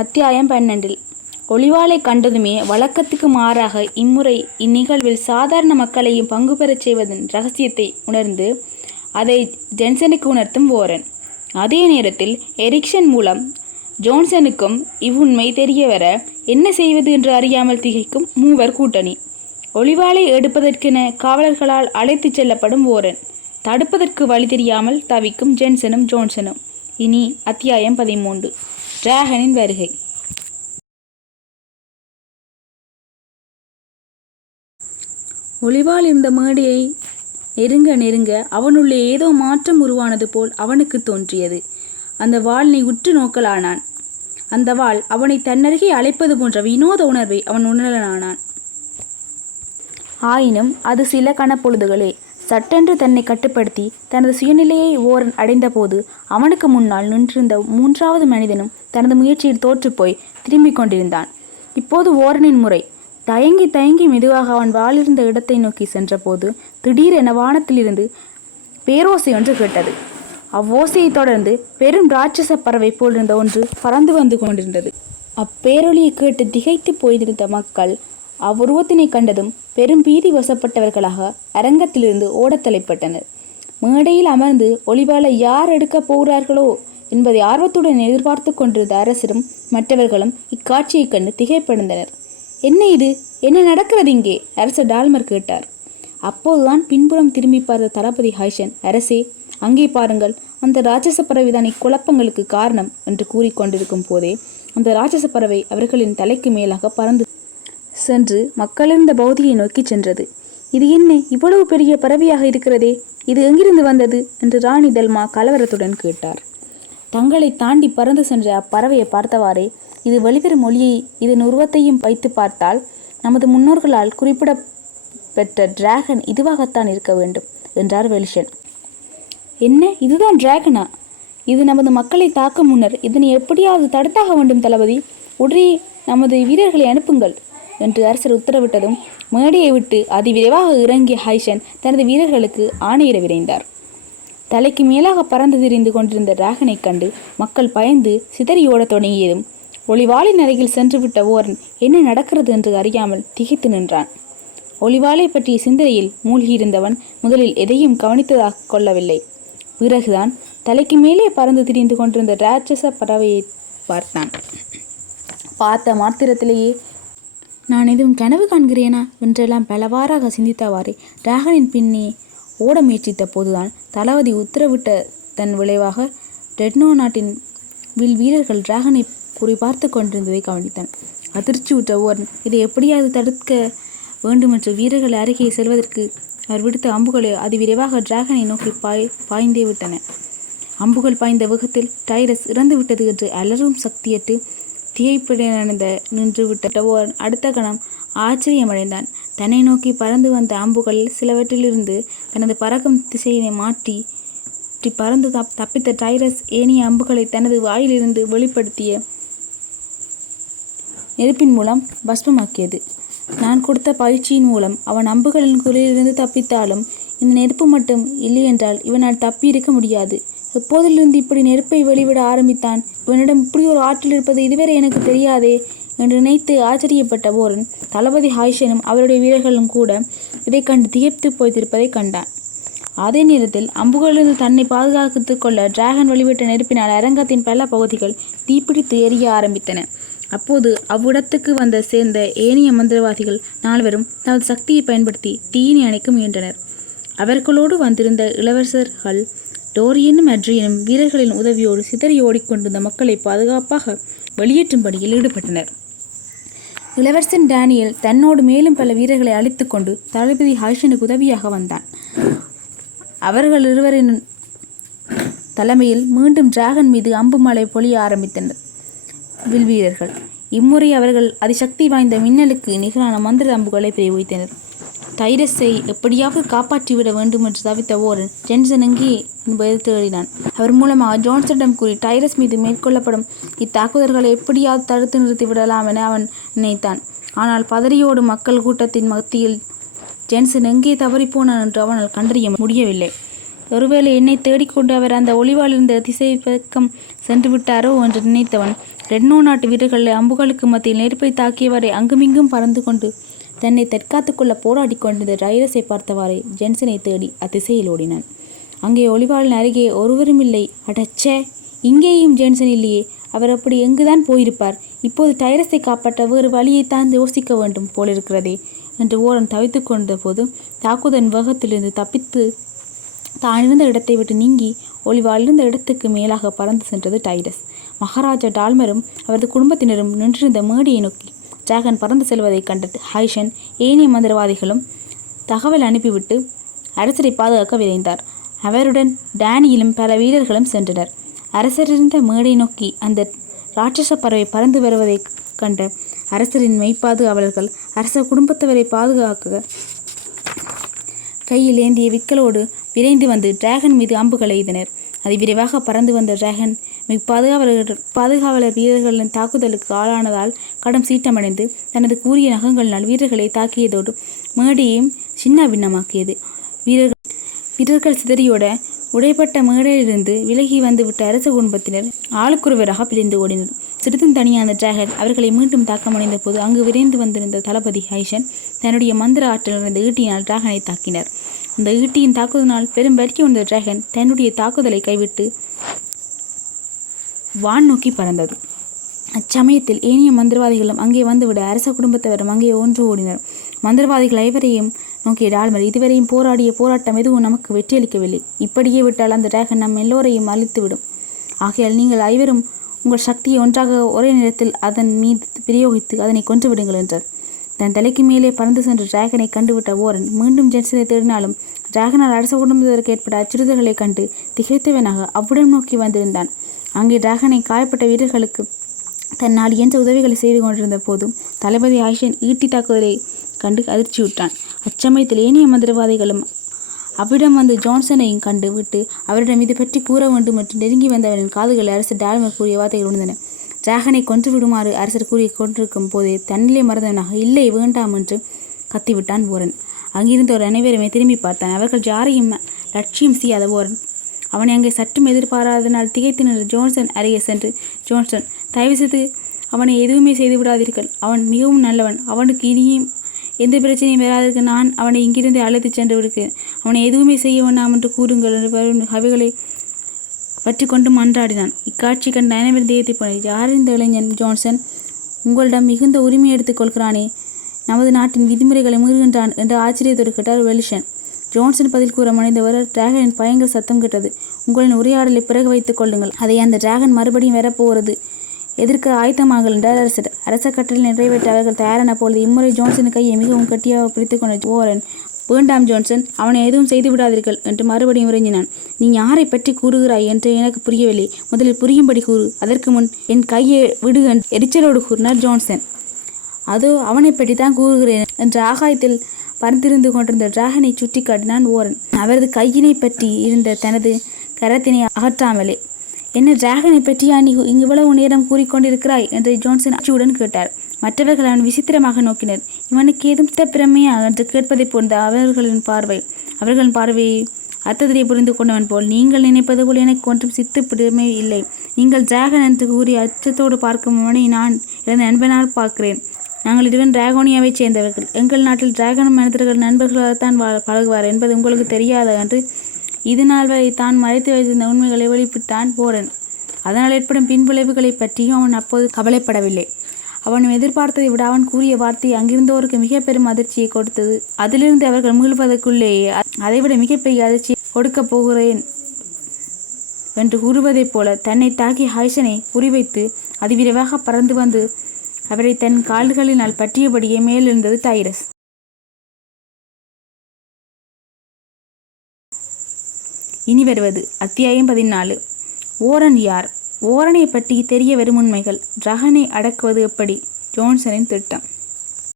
அத்தியாயம் பன்னெண்டில் ஒளிவாளை கண்டதுமே வழக்கத்துக்கு மாறாக இம்முறை இந்நிகழ்வில் சாதாரண மக்களையும் பங்கு பெறச் செய்வதன் ரகசியத்தை உணர்ந்து அதை ஜென்சனுக்கு உணர்த்தும் ஓரன். அதே நேரத்தில் எரிக்சன் மூலம் ஜோன்சனுக்கும் இவ்வுண்மை தெரியவர என்ன செய்வது என்று அறியாமல் திகைக்கும் மூவர் கூட்டணி. ஒளிவாளை எடுப்பதற்கென காவலர்களால் அழைத்துச் செல்லப்படும் ஓரன். தடுப்பதற்கு வழி தெரியாமல் தவிக்கும் ஜென்சனும் ஜோன்சனும். இனி அத்தியாயம் பதிமூன்று. டிராகனின் வருகை. ஒளிவால் இருந்த மேடையை நெருங்க நெருங்க அவனுள்ளே ஏதோ மாற்றம் உருவானது போல் அவனுக்கு தோன்றியது. அந்த வாளினை உற்று நோக்கலானான். அந்த வாள் அவனை தன்னருகே அழைப்பது போன்ற வினோத உணர்வை அவன் உணரலானான். ஆயினும் அது சில கணப்பொழுதுகளே சட்டென்று தன்னை கட்டுப்படுத்தி தனது சுயநிலையை ஓரன் அடைந்தபோது அவனுக்கு முன்னால் நின்றிருந்த மூன்றாவது மனிதனும் தனது முயற்சியில் தோற்றுப்போய் திரும்பிக் கொண்டிருந்தான். இப்போது ஓரனின் முறை. தயங்கி தயங்கி மெதுவாக அவன் வாளிருந்த இடத்தை நோக்கி சென்றபோது திடீரென வானத்திலிருந்து பேரோசை ஒன்று கேட்டது. அவ்வோசையைத் தொடர்ந்து பெரும் ராட்சச பறவை போலிருந்த ஒன்று பறந்து வந்து கொண்டிருந்தது. அப்பேரொலியை கேட்டு திகைத்து போயிருந்த மக்கள் அவ்வுருவத்தினை கண்டதும் பெரும் பீதி வசப்பட்டவர்களாக அரங்கத்திலிருந்து ஓடத் தலைப்பட்டனர். மேடையில் அமர்ந்து ஒளிவாளை யார் எடுக்கப் போகிறார்களோ என்பதை ஆர்வத்துடன் எதிர்பார்த்து கொண்டிருந்த அரசரும் மற்றவர்களும் இக்காட்சியைக் கண்டு திகைப்படைந்தனர். என்ன இது? என்ன நடக்கிறது இங்கே? அரசர் டால்மர் கேட்டார். அப்போதுதான் பின்புறம் திரும்பி பார்த்த தளபதி ஹைஷன் அரசே அங்கே பாருங்கள் அந்த ராட்சச பறவைதான் இக்குழப்பங்களுக்கு காரணம் என்று கூறிக்கொண்டிருக்கும் போதே அந்த ராட்சச பறவை அவர்களின் தலைக்கு மேலாக பறந்து சென்று மக்களிருந்த பௌதியை நோக்கி சென்றது. இது என்ன இவ்வளவு பெரிய பறவையாக இருக்கிறதே இது எங்கிருந்து வந்தது? என்று ராணி தல்மா கலவரத்துடன் கேட்டார். தங்களை தாண்டி பறந்து சென்ற அப்பறவையை பார்த்தவாறே இது வெளிவரும் மொழியை இதன் உருவத்தையும் வைத்து பார்த்தால் நமது முன்னோர்களால் குறிப்பிடப்பெற்ற டிராகன் இதுவாகத்தான் இருக்க வேண்டும் என்றார் வெலிஷன். என்ன இதுதான் டிராகனா? இது நமது மக்களை தாக்க முன்னர் இதனை எப்படியாவது தடுத்தாக வேண்டும் தளபதி? உடனே நமது வீரர்களை அனுப்புங்கள் என்று அரசர் உத்தரவிட்டதும் மேடையை விட்டு அதிவிரைவாக இறங்கிய ஹைஷன் தனது வீரர்களுக்கு ஆணையிட விரைந்தார். தலைக்கு மேலாக பறந்து திரிந்து கொண்டிருந்த ராகனை கண்டு மக்கள் பயந்து சிதறியோடத் தொடங்கியதும் ஒளிவாளின் அருகில் சென்றுவிட்ட ஓரன் என்ன நடக்கிறது என்று அறியாமல் திகைத்து நின்றான். ஒளிவாளை பற்றிய சிந்தனையில் மூழ்கியிருந்தவன் முதலில் எதையும் கவனித்ததாக கொள்ளவில்லை. பிறகுதான் தலைக்கு மேலே பறந்து திரிந்து கொண்டிருந்த ராட்சச பறவையை பார்த்தான். பார்த்த மாத்திரத்திலேயே நான் எதுவும் கனவு காண்கிறேனா? என்றெல்லாம் பலவாறாக சிந்தித்தவாறே. டிராகனின் பின்னே ஓட முயற்சித்த போதுதான் தளபதி உத்தரவிட்ட தன் விளைவாக ரெட்னோ நாட்டின் வில் வீரர்கள் டிராகனை குறிபார்த்து கொண்டிருந்ததை கவனித்தான். அதிர்ச்சியுற்ற ஓர் இதை எப்படியாவது தடுக்க வேண்டுமென்று வீரர்கள் அருகே செல்வதற்கு அவர் விடுத்த அம்புகளை அதிவிரைவாக டிராகனை நோக்கி பாய் பாய்ந்தே விட்டன. அம்புகள் பாய்ந்த வேகத்தில் டைரஸ் இறந்து விட்டது என்று அலரும் சக்தியற்று திகைப்படைந்த நின்று நின்றுவிட்ட ஓர் அடுத்த கணம் ஆச்சரியமடைந்தான். தன்னை நோக்கி பறந்து வந்த அம்புகளில் சிலவற்றிலிருந்து தனது பறக்கும் திசையினை மாற்றி மாற்றி பறந்து தப் தப்பித்த டைரஸ் ஏனைய அம்புகளை தனது வாயிலிருந்து வெளிப்படுத்திய நெருப்பின் மூலம் பஸ்மமாக்கியது. நான் கொடுத்த பயிற்சியின் மூலம் அவன் அம்புகளின் குளிரிலிருந்து தப்பித்தாலும் இந்த நெருப்பு மட்டும் இல்லையென்றால் இவனால் தப்பி இருக்க முடியாது. எப்போதிலிருந்து இப்படி நெருப்பை வெளிவிட ஆரம்பித்தான்? இவனிடம் இப்படி ஒரு ஆற்றல் இருப்பது இதுவரை எனக்கு தெரியாதே என்று நினைத்து ஆச்சரியப்பட்ட போரன் தளபதி ஹாய்ஷனும் அவருடைய வீரர்களும் கூட இதை கண்டு திகைத்து போய்த்திருப்பதை கண்டான். அதே நேரத்தில் அம்புகளிலிருந்து தன்னை பாதுகாத்துக் கொள்ள டிராகன் வெளிவிட்ட நெருப்பினால் அரங்கத்தின் பல பகுதிகள் தீப்பிடித்து எரிய ஆரம்பித்தன. அப்போது அவ்விடத்துக்கு வந்த சேர்ந்த ஏனைய மந்திரவாதிகள் நால்வரும் தமது சக்தியை பயன்படுத்தி தீயினை அணைக்க முயன்றனர். அவர்களோடு வந்திருந்த இளவரசர்கள் டோரியனும் அட்ரியனும் வீரர்களின் உதவியோடு சிதறி ஓடிக்கொண்டிருந்த மக்களை பாதுகாப்பாக வெளியேற்றும் பணியில் ஈடுபட்டனர். இளவரசன் டேனியல் தன்னோடு மேலும் பல வீரர்களை அழைத்து கொண்டு தளபதி ஹாஷனுக்கு உதவியாக வந்தான். அவர்கள் இருவரின் தலைமையில் மீண்டும் டிராகன் மீது அம்புமலை பொழிய ஆரம்பித்தனர். வில்வீரர்கள் இம்முறை அவர்கள் அதிசக்தி வாய்ந்த மின்னலுக்கு நிகரான மந்திர அம்புகளை பிரயோகித்தனர். டைரஸை எப்படியாவது காப்பாற்றிவிட வேண்டும் என்று தவித்த ஓரன் ஜென்சன் எங்கே என்பதை தேடினான் அவர் மூலமாக ஜான்சனிடம் கூறி டைரஸ் மீது மேற்கொள்ளப்படும் இத்தாக்குதல்களை எப்படியாவது தடுத்து நிறுத்தி விடலாம் என அவன் நினைத்தான். ஆனால் பதறியோடும் மக்கள் கூட்டத்தின் மத்தியில் ஜென்சன் எங்கே தவறிப்போனான் என்று அவனால் கண்டறிய முடியவில்லை. ஒருவேளை என்னை தேடிக்கொண்டு அவர் அந்த ஒளிவாலிருந்த திசை பக்கம் சென்று விட்டாரோ என்று நினைத்தவன் ரெட்னோ நாட்டு வீரர்கள் அம்புகளுக்கு மத்தியில் நெருப்பை தாக்கியவரை அங்குமிங்கும் பறந்து கொண்டு தன்னை தற்காத்துக்கொள்ள போராடி கொண்டிருந்த டைரஸை பார்த்தவாறே ஜென்சனை தேடி அத்திசையில் ஓடினான். அங்கே ஒளிவாளின் அருகே ஒருவரும் இல்லை. அடச்சே! இங்கேயும் ஜென்சன் இல்லையே. அவர் அப்படி எங்குதான் போயிருப்பார்? இப்போது டைரஸை காப்பாற்ற வேறு தான் யோசிக்க வேண்டும் போலிருக்கிறதே என்று ஓரன் தவித்து கொண்ட போது தாக்குதன் வேகத்திலிருந்து தப்பித்து தான் இருந்த இடத்தை விட்டு நீங்கி ஒளிவால் இருந்த இடத்துக்கு மேலாக பறந்து சென்றது டைரஸ். மகாராஜா டால்மரும் அவரது குடும்பத்தினரும் நின்றிருந்த மேடையை நோக்கி டிராகன் பறந்து செல்வதைக் கண்டு ஹைஷன் ஏனைய மந்திரவாதிகளும் தகவல் அனுப்பிவிட்டு அரசரை பாதுகாக்க விரைந்தார். அவருடன் டேனியிலும் பல வீரர்களும் சென்றனர். அரசரிருந்த மேடை நோக்கி அந்த ராட்சச பறவை பறந்து வருவதைக் கண்ட அரசரின் மெய்ப்பாதுகாவலர்கள் அரச குடும்பத்தவரை பாதுகாக்க கையில் ஏந்திய விக்கலோடு விரைந்து வந்து டிராகன் மீது அம்புகளை எய்தனர். அது விரைவாக பறந்து வந்த டிராகன் மிக பாதுகாவலர் பாதுகாவலர் வீரர்களின் தாக்குதலுக்கு ஆளானதால் கடும் சீட்டமடைந்து தனது கூரிய நகங்களினால் வீரர்களை தாக்கியதோடு மேடையையும் சின்ன பின்னமாக்கியது. வீரர்கள் வீரர்கள் சிதறியோட உடைப்பட்ட மேடையிலிருந்து விலகி வந்துவிட்ட அரச குடும்பத்தினர் ஆளுக்குருவராக பிரிந்து ஓடினர். சிறிதும் தனியான டிராகன் அவர்களை மீண்டும் தாக்க முனைந்த போது அங்கு விரைந்து வந்திருந்த தளபதி ஹைஷன் தன்னுடைய மந்திர ஆற்றல் இருந்த ஈட்டியினால் டிராகனை தாக்கினார். அந்த ஈட்டியின் தாக்குதலினால் பெரும் வலிக்கு வந்த டிராகன் தன்னுடைய தாக்குதலை கைவிட்டு வான் நோக்கி பறந்தது. அச்சமயத்தில் ஏனைய மந்திரவாதிகளும் அங்கே வந்துவிட அரச குடும்பத்தவரும் அங்கே ஒன்று ஓடினர். மந்திரவாதிகள் ஐவரையும் நோக்கிய டால்மர் இதுவரையும் போராடிய போராட்டம் எதுவும் நமக்கு வெற்றியளிக்கவில்லை. இப்படியே விட்டால் அந்த டிராகன் நம் எல்லோரையும் அழித்துவிடும். ஆகையால் நீங்கள் ஐவரும் உங்கள் சக்தியை ஒன்றாக ஒரே நேரத்தில் அதன் மீது பிரயோகித்து அதனை கொன்று விடுங்கள் என்றார். தன் தலைக்கு மேலே பறந்து சென்ற டிராகனை கண்டுவிட்ட ஓரன் மீண்டும் ஜென்சனை தேடினாலும் டிராகனால் அரச குடும்பத்திற்கு ஏற்பட்ட அச்சுறுத்தல்களைக் கண்டு திகைத்தவனாக அவ்விடம் நோக்கி வந்திருந்தான். அங்கே டிராகனை காயப்பட்ட வீரர்களுக்கு தன்னால் இயன்ற உதவிகளை செய்து கொண்டிருந்த போதும் தளபதி ஆயிஷன் ஈட்டி தாக்குதலை கண்டு அதிர்ச்சியுற்றான். அச்சமயத்தில் ஏனைய மந்திரவாதிகளும் அவ்விடம் வந்து ஜான்சனையும் கண்டு விட்டு அவரிடம் இது பற்றி கூற வேண்டும் என்று நெருங்கி வந்தவரின் காதுகளை அரசர் டால்மர் கூறிய வார்த்தைகள் உணர்ந்தன. டிராகனை கொன்று விடுமாறு அரசர் கூறி கொண்டிருக்கும் போதே தன்னிலே மறந்தவனாக இல்லை வேண்டாம் என்று கத்திவிட்டான் ஓரன். அங்கிருந்தவர் அனைவருமே திரும்பி பார்த்தான். அவர்கள் யாரையும் லட்சியம் செய்யாத ஓரன் அவனை அங்கே சற்றும் எதிர்பாராதனால் திகைத்து நின்ற ஜோன்சன் அருகே சென்று ஜோன்சன் தயவு செய்து அவனை எதுவுமே செய்து விடாதீர்கள். அவன் மிகவும் நல்லவன். அவனுக்கு இனியும் எந்த பிரச்சனையும் வராதற்கு நான் அவனை இங்கிருந்து அழைத்துச் சென்று விடுக்கிறேன் அவனை எதுவுமே செய்ய வேண்டாம் என்று கூறுங்கள் என்று வரும் கவிகளை பற்றி கொண்டு மன்றாடினான். இக்காட்சி கண்ட அனைவரும் தேய்த்து போனார் யார் இந்த இளைஞன் ஜான்சன்? உங்களிடம் மிகுந்த உரிமை எடுத்துக் கொள்கிறானே. நமது நாட்டின் விதிமுறைகளை மீறுகின்றான் என்று ஆச்சரியத்தோடு கேட்டார் வெலிஷன். ஜோன்சன் பதில் கூற முனைந்தவர் டிராகனின் பயங்கர சத்தம் கேட்டது. உங்களின் உரையாடலை பிறகு வைத்துக் கொள்ளுங்கள். அதை அந்த டிராகன் மறுபடியும் வரப்போகிறது எதிர்க்க ஆயத்தமாகல் என்றார் அரசர். அரச கட்டளை நிறைவேற்ற அவர்கள் தயாரான பொழுது இம்முறை ஜோன்சன் கையை மிகவும் கட்டியாக பிடித்துக் கொண்ட ஓரன் வேண்டாம் ஜோன்சன் அவனை எதுவும் செய்து விடாதீர்கள் என்று மறுபடியும் உறைஞ்சினான் நீ யாரை பற்றி கூறுகிறாய்? என்று எனக்கு புரியவில்லை. முதலில் புரியும்படி கூறு. அதற்கு முன் என் கையை விடு என்று எரிச்சலோடு கூறினார் ஜோன்சன். அதோ அவனை பற்றி தான் கூறுகிறேன் என்று ஆகாயத்தில் பறந்திருந்து கொண்டிருந்த டிராகனை சுட்டி காட்டினான் ஓரன். அவரது கையினை பற்றி இருந்த தனது கரத்தினை அகற்றாமலே. என்ன டிராகனை பற்றியா நீ இவ்வளவு நேரம் கூறிக்கொண்டிருக்கிறாய்? என்று ஜோன்சன் அச்சியுடன் கேட்டார். மற்றவர்கள் அவன் விசித்திரமாக நோக்கினர். இவனுக்கு ஏதும் திட்டப்பிரமையா? என்று கேட்பதை போன்ற அவர்களின் பார்வை. அவர்களின் பார்வையை அர்த்தத்தை புரிந்து கொண்டவன் போல் நீங்கள் நினைப்பது போல் எனக்கு ஒன்றும் சித்து பிடிமை இல்லை. நீங்கள் டிராகன் என்று கூறி அச்சத்தோடு பார்க்கும் அவனை நான் எனது நண்பனால் பார்க்கிறேன். நாங்கள் இருவன் டிராகோனியாவைச் சேர்ந்தவர்கள். எங்கள் நாட்டில் டிராகன் மனிதர்கள் நண்பர்களாகத்தான் வா பழகுவார் என்பது உங்களுக்கு தெரியாத என்று இது நாள் வரை தான் மறைத்து வைத்திருந்த உண்மைகளை வெளிப்பிட்டான் போரன் அதனால் ஏற்படும் பின்விளைவுகளை பற்றியும் அவன் அப்போது கவலைப்படவில்லை. அவன் எதிர்பார்த்ததை விட அவன் கூறிய வார்த்தை அங்கிருந்தோருக்கு மிக பெரும் அதிர்ச்சியை கொடுத்தது. அதிலிருந்து அவர்கள் மீள்வதற்குள்ளேயே அதைவிட மிகப்பெரிய அதிர்ச்சி கொடுக்கப் போகிறேன் என்று கூறுவதைப் போல தன்னை தாக்கி ஹைசனை குறிவைத்து அதிவிரைவாக பறந்து வந்து அவரை தன் கால்களினால் பற்றியபடியே மேலிருந்தது டைரஸ் இனி வருவது அத்தியாயம் பதினாலு. ஓரன் யார்? ஓரனை பற்றி தெரிய வரும் உண்மைகள். ரஹனை அடக்குவது எப்படி? ஜோன்சனின் திட்டம்.